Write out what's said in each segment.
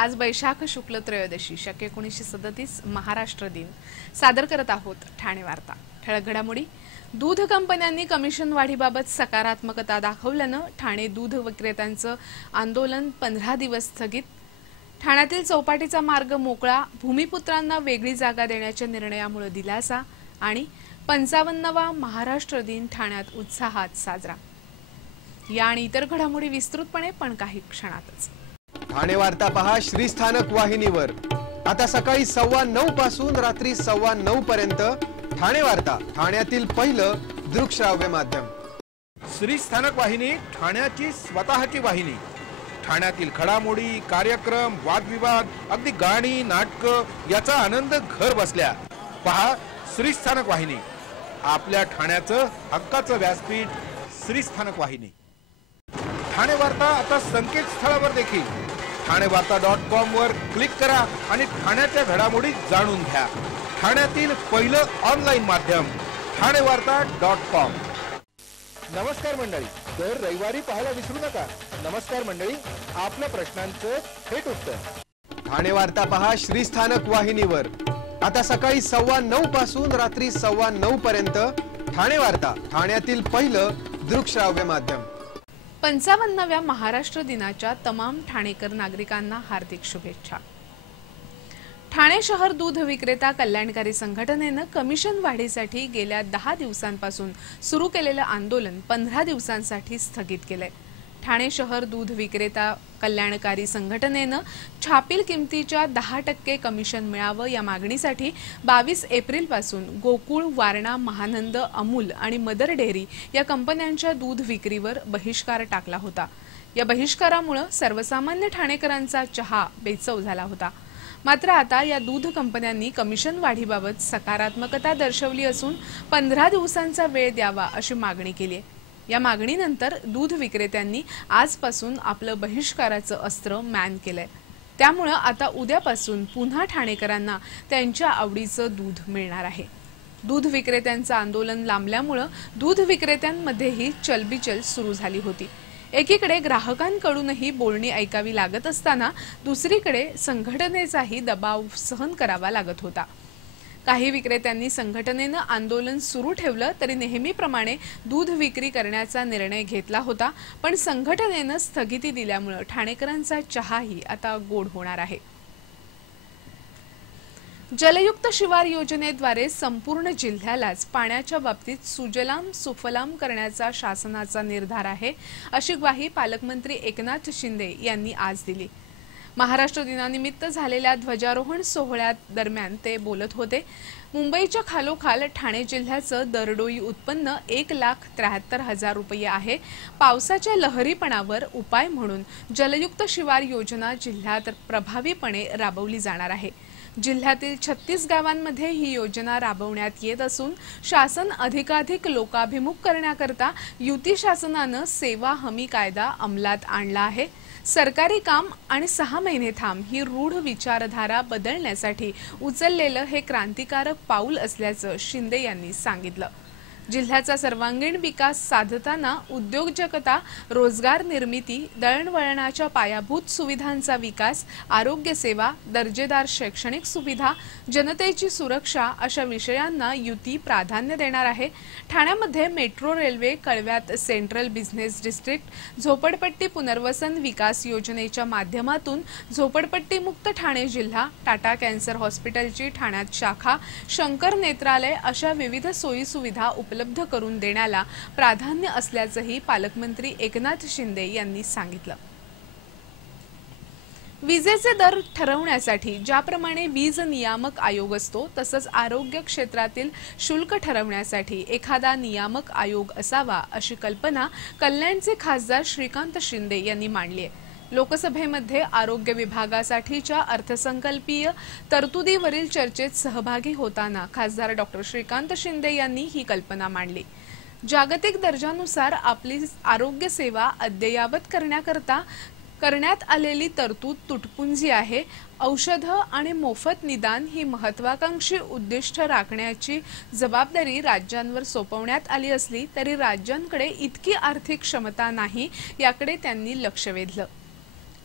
आज वैशाख शुक्ल त्रयोदशी शके 1937 महाराष्ट्र दिन सादर करत आहोत ठाणे वार्ता। ठळक घडामोडी। दूध कंपन्यांनी कमिशन वाढीबाबत सकारात्मकता दाखवल्यानं ठाणे दूध विक्रेत्यांचं आंदोलन 15 दिवस स्थगित। ठाण्यातील चौपाटीचा मार्ग मोकळा, भूमिपुत्रांना वेगळी जागा देण्याच्या निर्णयामुळे दिलासा आणि 55वा महाराष्ट्र दिन ठाण्यात उत्साहात साजरा। या आणि इतर घडामोडी विस्तृतपणे पण काही क्षणातच। ठाणे वार्ता पहा श्रीस्थानक वाहिनीवर। आता सकाळी 9:15 पासून रात्री 9:15 पर्यंत ठाणे वार्ता, ठाण्यातील पहिलं दृकश्राव्य माध्यम। श्रीस्थानक वाहिनी ठाण्याची स्वतःची वाहिनी। ठाण्यातील घडामोडी, कार्यक्रम, वादविवाद, अगदी गाणी, नाटक याचा आनंद घर बसल्या पहा श्रीस्थानक वाहिनी। आपल्या ठाण्याचं हक्काचं व्यासपीठ श्रीस्थानक वाहिनी। ठाणे वार्ता आता संकेतस्थळावर देखील ठाणेवार्ता.com वर क्लिक करा आणि ठाण्याच्या घडामोडी जाणून घ्या। ठाण्यातील पहिलं ऑनलाईन माध्यम ठाणेवार्ता.com। नमस्कार मंडळी, दर रविवारी पाहायला विसरू नका। नमस्कार मंडळी, आपल्या प्रश्नांचं थेट उत्तर। ठाणे वार्ता पहा श्रीस्थानक वाहिनीवर। आता सकाळी 9:15 पासून रात्री 9:15 पर्यंत ठाणे वार्ता, ठाण्यातील पहिलं दृकश्राव्य माध्यम। 55व्या महाराष्ट्र दिनाच्या तमाम ठाणेकर नागरिकांना हार्दिक शुभेच्छा। ठाणे शहर दूध विक्रेता कल्याणकारी संघटनेनं कमिशन वाढीसाठी गेल्या 10 दिवसांपासून सुरू केलेलं आंदोलन 15 दिवसांसाठी स्थगित केलंय। ठाणे शहर दूध विक्रेता कल्याणकारी संघटनेनं छापील किमतीच्या 10% कमिशन मिळावं या मागणीसाठी 22 एप्रिल पासून गोकुळ, वारणा, महानंद, अमूल आणि मदर डेअरी या कंपन्यांच्या दूध विक्रीवर बहिष्कार टाकला होता। या बहिष्कारामुळे सर्वसामान्य ठाणेकरांचा चहा बेचव झाला होता। मात्र आता या दूध कंपन्यांनी कमिशन वाढीबाबत सकारात्मकता दर्शवली असून 15 दिवसांचा वेळ द्यावा अशी मागणी केली आहे। या मागणीनंतर दूध विक्रेत्यांनी आजपासून आपलं बहिष्काराचं अस्त्र मॅन केलंय। त्यामुळे आता उद्यापासून पुन्हा ठाणेकरांना त्यांच्या आवडीचं दूध मिळणार आहे। दूध विक्रेत्यांचं आंदोलन लांबल्यामुळे दूध विक्रेत्यांमध्येही चलबिचल सुरू झाली होती। एकीकडे ग्राहकांकडूनही बोलणी ऐकावी लागत असताना दुसरीकडे संघटनेचाही दबाव सहन करावा लागत होता। काही विक्रेत्यांनी संघटनेनं आंदोलन सुरू ठेवलं तरी नेहमीप्रमाणे दूध विक्री करण्याचा निर्णय घेतला होता, पण संघटनेनं स्थगिती दिल्यामुळे ठाणेकरांचा चहाही आता गोड होणार आहे। जलयुक्त शिवार योजनेद्वारे संपूर्ण जिल्ह्यालाच पाण्याच्या बाबतीत सुजलाम सुफलाम करण्याचा शासनाचा निर्धार आहे, अशी ग्वाही पालकमंत्री एकनाथ शिंदे यांनी आज दिली। महाराष्ट्र दिनानिमित्त झालेल्या ध्वजारोहण सोहळ्यात दरम्यान ते बोलत होते। मुंबईच्या खालोखाल ठाणे जिल्ह्याचं दरडोई उत्पन्न 1,73,000 रुपये आहे। पावसाच्या लहरीपणावर उपाय म्हणून जलयुक्त शिवार योजना जिल्ह्यात प्रभावीपणे राबवली जाणार आहे। जिल्ह्यातील 36 गावांमध्ये ही योजना राबवण्यात येत असून शासन अधिकाधिक लोकाभिमुख करण्याकरता युती शासनानं सेवा हमी कायदा अंमलात आणला आहे। सरकारी काम आणि 6 महिने थांब ही रूढ विचारधारा बदलण्यासाठी उचललेलं हे क्रांतिकारक पाऊल असल्याचं शिंदे यांनी सांगितलं। जिल्ह्याचा सर्वांगीण विकास साधताना उद्योजकता, रोजगार निर्मिती, दळणवळणाच्या पायाभूत सुविधांचा विकास, आरोग्य सेवा, दर्जेदार शैक्षणिक सुविधा, जनतेची सुरक्षा अशा विषयांना युती प्राधान्य देणार आहे। ठाण्यामध्ये मेट्रो रेल्वे, कळव्यात सेंट्रल बिझनेस डिस्ट्रिक्ट, झोपडपट्टी पुनर्वसन विकास योजनेच्या माध्यमातून झोपडपट्टीमुक्त ठाणे जिल्हा, टाटा कॅन्सर हॉस्पिटलची ठाण्यात शाखा, शंकर नेत्रालय अशा विविध सोयी सुविधा उपलब्ध करून देण्याला प्राधान्य असल्याचंही पालकमंत्री एकनाथ शिंदे यांनी सांगितलं। विजेचे दर ठरवण्यासाठी ज्याप्रमाणे वीज नियामक आयोग असतो तसंच आरोग्य क्षेत्रातील शुल्क ठरवण्यासाठी एखादा नियामक आयोग असावा अशी कल्पना कल्याणचे खासदार श्रीकांत शिंदे यांनी मांडली आहे। लोकसभेमध्ये आरोग्य विभागासाठीच्या अर्थसंकल्पीय तरतुदीवरील चर्चेत सहभागी होताना खासदार डॉक्टर श्रीकांत शिंदे यांनी ही कल्पना मांडली। जागतिक दर्जानुसार आपली आरोग्य सेवा अद्ययावत करण्याकरता करण्यात आलेली तरतूद तुटपुंजी आहे। औषधं आणि मोफत निदान ही महत्त्वाकांक्षी उद्दिष्ट राखण्याची जबाबदारी राज्यांवर सोपवण्यात आली असली तरी राज्यांकडे इतकी आर्थिक क्षमता नाही याकडे त्यांनी लक्ष वेधलं।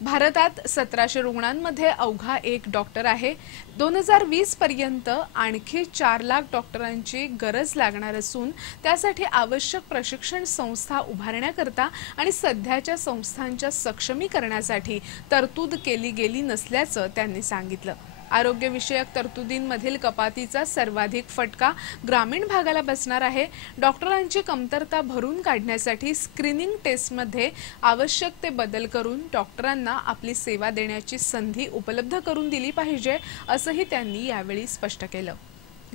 भारतात 1700 रुग्णांमध्ये अवघा एक डॉक्टर आहे। 2020 पर्यंत आणखी 4 लाख डॉक्टरांची गरज लागणार असून त्यासाठी आवश्यक प्रशिक्षण संस्था उभारण्याकरता आणि सध्याच्या संस्थांच्या सक्षमीकरणासाठी तरतूद केली गेली नसल्याचं त्यांनी सांगितलं। आरोग्य विषयक तरतुदींमधील कपातीचा सर्वाधिक फटका ग्रामीण भागाला बसणार आहे। डॉक्टरांची कमतरता भरून काढण्यासाठी स्क्रीनिंग टेस्टमध्ये आवश्यक ते बदल करून डॉक्टरांना आपली सेवा देण्याची संधी उपलब्ध करून दिली पाहिजे असंही त्यांनी यावेळी स्पष्ट केलं।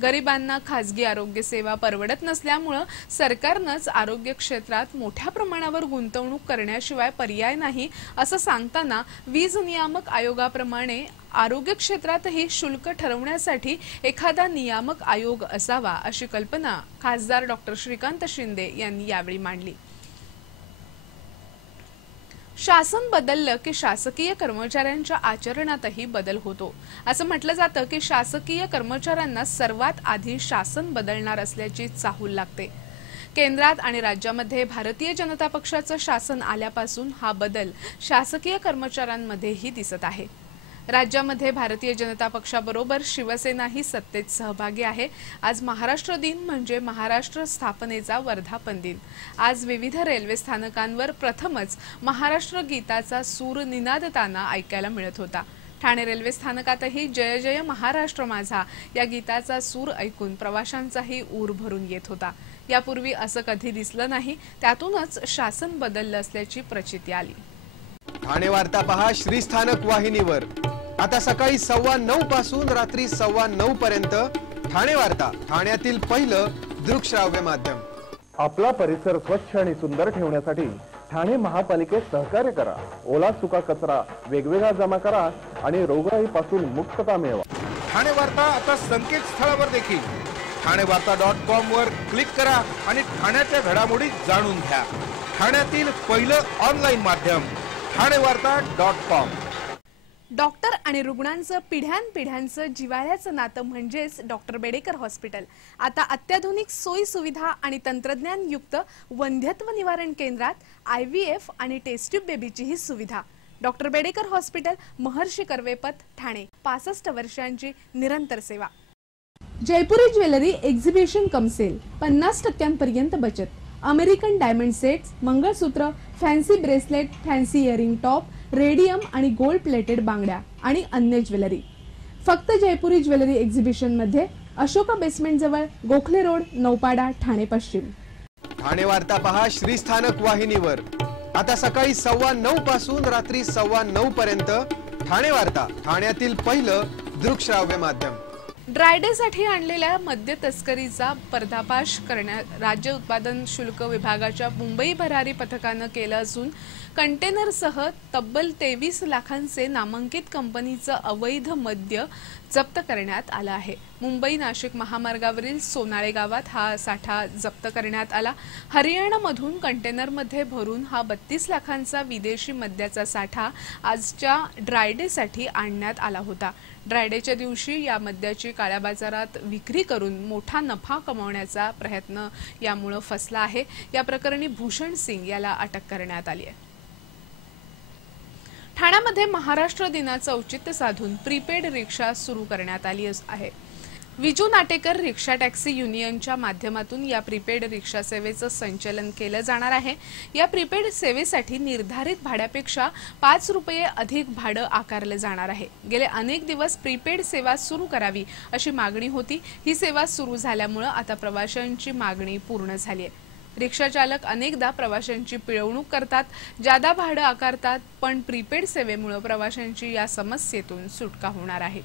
गरिबांना खासगी आरोग्य सेवा परवडत नसल्यामुळे सरकारनंच आरोग्य क्षेत्रात मोठ्या प्रमाणावर गुंतवणूक करण्याशिवाय पर्याय नाही असं सांगताना वीज नियामक आयोगाप्रमाणे आरोग्य क्षेत्रातही शुल्क ठरवण्यासाठी एखादा नियामक आयोग असावा अशी कल्पना खासदार डॉक्टर श्रीकांत शिंदे यांनी यावेळी मांडली। शासन बदललं की शासकीय कर्मचाऱ्यांच्या आचरणातही बदल होतो असं म्हटलं जातं की शासकीय कर्मचाऱ्यांना सर्वात आधी शासन बदलणार असल्याची चाहूल लागते। केंद्रात आणि राज्यामध्ये भारतीय जनता पक्षाचं शासन आल्यापासून हा बदल शासकीय कर्मचाऱ्यांमध्येही दिसत आहे। राज्यामध्ये भारतीय जनता पक्षाबरोबर शिवसेनाही सत्तेत सहभागी आहे। आज महाराष्ट्र दिन म्हणजे महाराष्ट्र स्थापनेचा वर्धापन दिन। आज विविध रेल्वे स्थानकांवर प्रथमच महाराष्ट्र गीताचा सूर निनादताना ऐकायला मिळत होता। ठाणे रेल्वे स्थानकातही जय जय महाराष्ट्र माझा या गीताचा सूर ऐकून प्रवाशांचाही ऊर भरून येत होता। यापूर्वी असं कधी दिसलं नाही, त्यातूनच शासन बदललं असल्याची प्रचिती आली। ठाणे वार्ता पहा श्रीस्थानक वाहिनीवर। आता सकाळी 9:15 पासून रात्री 9:15 पर्यंत ठाणे वार्ता, ठाण्यातील पहिलं दृकश्राव्य माध्यम। आपला परिसर स्वच्छ आणि सुंदर ठेवण्यासाठी ठाणे महापालिकेत सहकार्य करा। ओला सुका कचरा वेगवेगळा जमा करा आणि रोगराईपासून मुक्तता मिळवा। ठाणे वार्ता आता संकेतस्थळावर देखील ठाणेवार्ता.com वर क्लिक करा आणि ठाण्याच्या घडामोडी जाणून घ्या। ठाण्यातील पहिलं ऑनलाईन माध्यम ठाणेवार्ता.com। डॉक्टर आणि रुग्णांचं पिढ्यानपिढ्यांचं जिव्हाळ्याचं नातं म्हणजेच डॉक्टर बेडेकर हॉस्पिटल आता अत्याधुनिक सोयी सुविधा आणि तंत्रज्ञान युक्त वंध्यत्व निवारण केंद्रात IVF आणि टेस्ट ट्यूब बेबीचीही सुविधा। Doctor Bedekar hospital, Maharshi Karve Path, Thane. 65 वर्षांची निरंतर सेवा। Jaipuri jewellery exhibition cum sale, 50% बचत। American diamond sets, mangalsutra, fancy bracelet, fancy earring top, radium आणि गोल्ड प्लेटेड बांगड्या आणि अन्य ज्वेलरी फक्त जयपुरी ज्वेलरी एक्झिबिशन मध्ये, अशोका बेसमेंट जवळ, गोखले रोड, नौपाडा, ठाणे पश्चिम। ठाणे वार्ता पहा श्रीस्थानक वाहिनीवर। आता सकाळी 9:15 पासून रात्री 9:15 पर्यंत ठाणे वार्ता, ठाण्यातील पहिलं दृकश्राव्य माध्यम। ड्रायडे साठी आणलेल्या मद्य तस्करीचा पर्दाफाश करण्यात राज्य उत्पादन शुल्क विभागाच्या मुंबई भरारी पथकानं केलं असून कंटेनरसह तब्बल 23 लाखांचे नामांकित कंपनीचं अवैध मद्य जप्त करण्यात आलं आहे। मुंबई नाशिक महामार्गावरील सोनाळे गावात हा साठा जप्त करण्यात आला। हरियाणामधून कंटेनरमध्ये भरून हा 32 लाखांचा विदेशी मद्याचा साठा आजच्या ड्रायडेसाठी आणण्यात आला होता। ड्रायडेच्या दिवशी या मद्याची काळ्या बाजारात विक्री करून मोठा नफा कमावण्याचा प्रयत्न यामुळे फसला आहे। या प्रकरणी भूषण सिंग याला अटक करण्यात आली आहे। ठाण्यामध्ये महाराष्ट्र दिनाचं औचित्य साधून प्रीपेड रिक्षा सुरू करण्यात आली आहे। विजू नाटेकर रिक्षा टॅक्सी युनियनच्या माध्यमातून या प्रीपेड रिक्षा सेवेचं संचालन केलं जाणार आहे। या प्रीपेड सेवेसाठी निर्धारित भाड्यापेक्षा 5 रुपये अधिक भाडं आकारलं जाणार आहे। गेले अनेक दिवस प्रीपेड सेवा सुरू करावी अशी मागणी होती। ही सेवा सुरू झाल्यामुळे आता प्रवाशांची मागणी पूर्ण झाली आहे। रिक्षा चालक अनेकदा प्रवाशांची पिळवणूक करतात, जादा भाडं आकारतात, पण प्रीपेड सेवेमुळे प्रवाशांची या समस्येतून सुटका होणार आहे।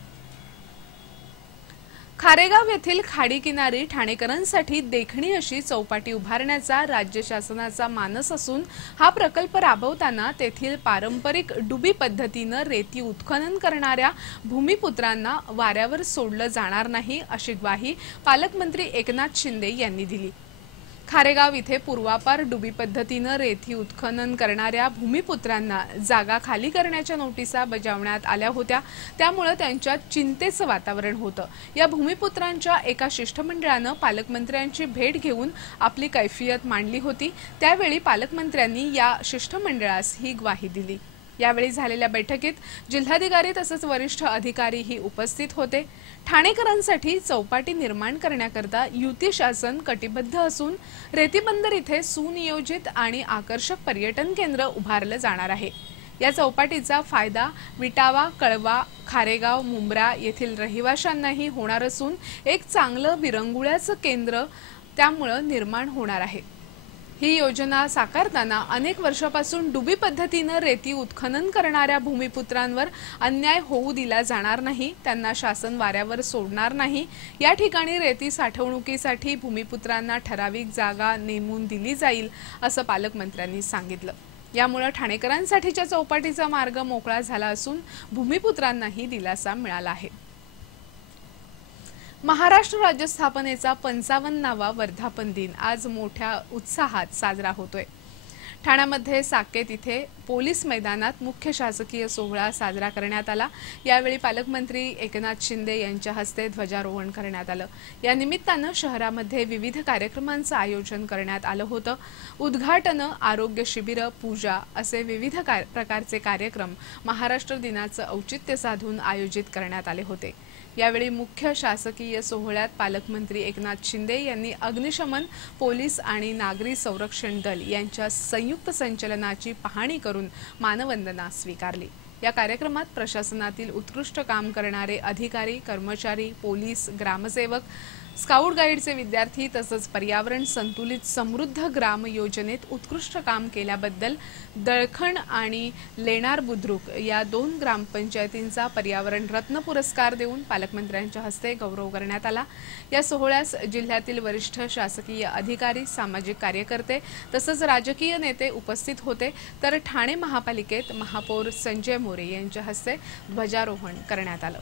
खारेगाव येथील खाडी किनारी ठाणेकरांसाठी देखणी अशी चौपाटी उभारण्याचा राज्य शासनाचा मानस असून हा प्रकल्प राबवताना तेथील पारंपरिक डुबी पद्धतीने रेती उत्खनन करणाऱ्या भूमिपुत्रांना वाऱ्यावर सोडलं जाणार नाही अशी ग्वाही पालकमंत्री एकनाथ शिंदे यांनी दिली। खारेगाव इथे पूर्वापार डुबी पद्धतीने रेती उत्खनन करणाऱ्या भूमिपुत्रांना जागा खाली करण्याच्या नोटिसा बजावण्यात आल्या होत्या, त्यामुळे त्यांच्यात चिंतेचं वातावरण होतं। या भूमिपुत्रांच्या एका शिष्टमंडळानं पालकमंत्र्यांची भेट घेऊन आपली कैफियत मांडली होती। त्यावेळी पालकमंत्र्यांनी या शिष्टमंडळास ही ग्वाही दिली। यावेळी झालेल्या बैठकीत जिल्हाधिकारी तसंच वरिष्ठ अधिकारीही उपस्थित होते। ठाणेकरांसाठी चौपाटी निर्माण करण्याकरता युती शासन कटिबद्ध असून रेतीबंदर इथे सुनियोजित आणि आकर्षक पर्यटन केंद्र उभारलं जाणार आहे। या चौपाटीचा फायदा विटावा, कळवा, खारेगाव, मुंब्रा येथील रहिवाशांनाही होणार असून एक चांगलं विरंगुळ्याचं केंद्र त्यामुळे निर्माण होणार आहे। ही योजना साकारताना अनेक वर्षापासून डुबी पद्धतीने रेती उत्खनन करणाऱ्या भूमिपुत्रांवर अन्याय होऊ दिला जाणार नाही, त्यांना शासन वाऱ्यावर सोडणार नाही। या ठिकाणी रेती साठवणुकीसाठी भूमिपुत्रांना ठराविक जागा नेमून दिली जाईल असं पालकमंत्र्यांनी सांगितलं। यामुळे ठाणेकरांसाठीच्या चौपाटीचा मार्ग मोकळा झाला असून भूमिपुत्रांनाही दिलासा मिळाला आहे। महाराष्ट्र राज्य स्थापनेचा 55वा वर्धापन दिन आज मोठ्या उत्साहात साजरा होतोय। ठाण्यामध्ये साकेत इथे पोलीस मैदानात मुख्य शासकीय सोहळा साजरा करण्यात आला। यावेळी पालकमंत्री एकनाथ शिंदे यांच्या हस्ते ध्वजारोहण करण्यात आलं। या निमित्तानं शहरामध्ये विविध कार्यक्रमांचं आयोजन करण्यात आलं होतं। उद्घाटन, आरोग्य शिबिर, पूजा असे विविध प्रकारचे कार्यक्रम महाराष्ट्र दिनाचं औचित्य साधून आयोजित करण्यात आले होते। यावेळी मुख्य शासकीय सोहळ्यात पालकमंत्री एकनाथ शिंदे यांनी अग्निशमन, पोलीस आणि नागरी संरक्षण दल यांच्या संयुक्त संचलनाची पाहणी करून मानवंदना स्वीकारली। या कार्यक्रमात प्रशासनातील उत्कृष्ट काम करणारे अधिकारी, कर्मचारी, पोलीस, ग्रामसेवक, स्काउट गाईडचे विद्यार्थी तसंच पर्यावरण संतुलित समृद्ध ग्राम योजनेत उत्कृष्ट काम केल्याबद्दल दळखण आणि लेणार बुद्रुक या 2 ग्रामपंचायतींचा पर्यावरण रत्न पुरस्कार देऊन पालकमंत्र्यांच्या हस्ते गौरव करण्यात आला। या सोहळ्यास जिल्ह्यातील वरिष्ठ शासकीय अधिकारी, सामाजिक कार्यकर्ते तसंच राजकीय नेते उपस्थित होते, तर ठाणे महापालिकेत महापौर संजय मोरे यांच्या हस्ते ध्वजारोहण करण्यात आलं।